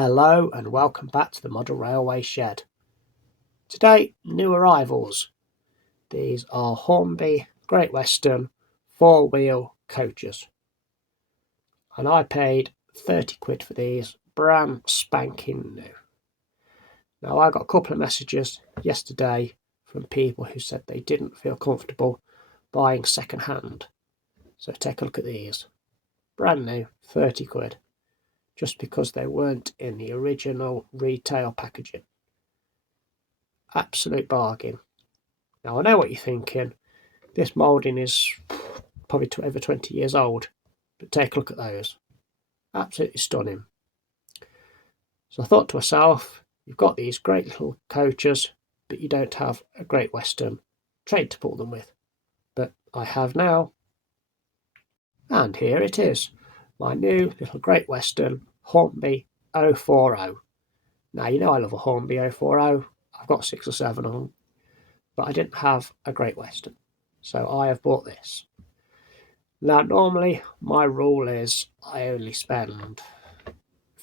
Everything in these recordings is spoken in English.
Hello and welcome back to the Model Railway Shed. Today, new arrivals. These are Hornby Great Western 4-wheel coaches. And I paid 30 quid for these, brand spanking new. Now I got a couple of messages yesterday from people who said they didn't feel comfortable buying second hand. So take a look at these. Brand new, 30 quid. Just because they weren't in the original retail packaging. Absolute bargain. Now I know what you're thinking. This moulding is probably over 20 years old, but take a look at those. Absolutely stunning. So I thought to myself, you've got these great little coaches, but you don't have a Great Western train to pull them with. But I have now. And here it is, my new little Great Western Hornby 040. Now you know I love a Hornby 040. I've got 6 or 7 of them, but I didn't have a Great Western. So I have bought this. Now normally my rule is I only spend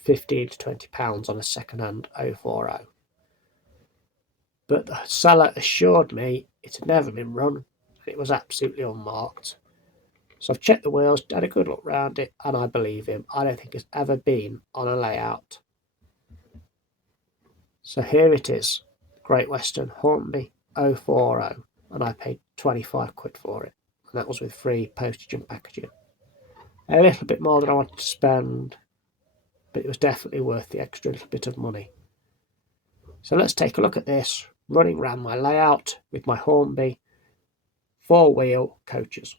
£15 to £20 on a second-hand 040. But the seller assured me it had never been run and it was absolutely unmarked. So I've checked the wheels, had a good look round it, and I believe him. I don't think it's ever been on a layout. So here it is, Great Western Hornby 040, and I paid 25 quid for it. And that was with free postage and packaging. A little bit more than I wanted to spend, but it was definitely worth the extra little bit of money. So let's take a look at this, running around my layout with my Hornby 4-wheel coaches.